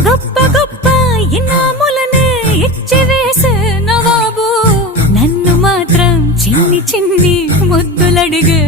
గొప్ప గొప్ప ఇనాములనే ఇచ్చివేసే నవాబు నన్ను మాత్రం చిన్ని చిన్ని ముద్దులడిగే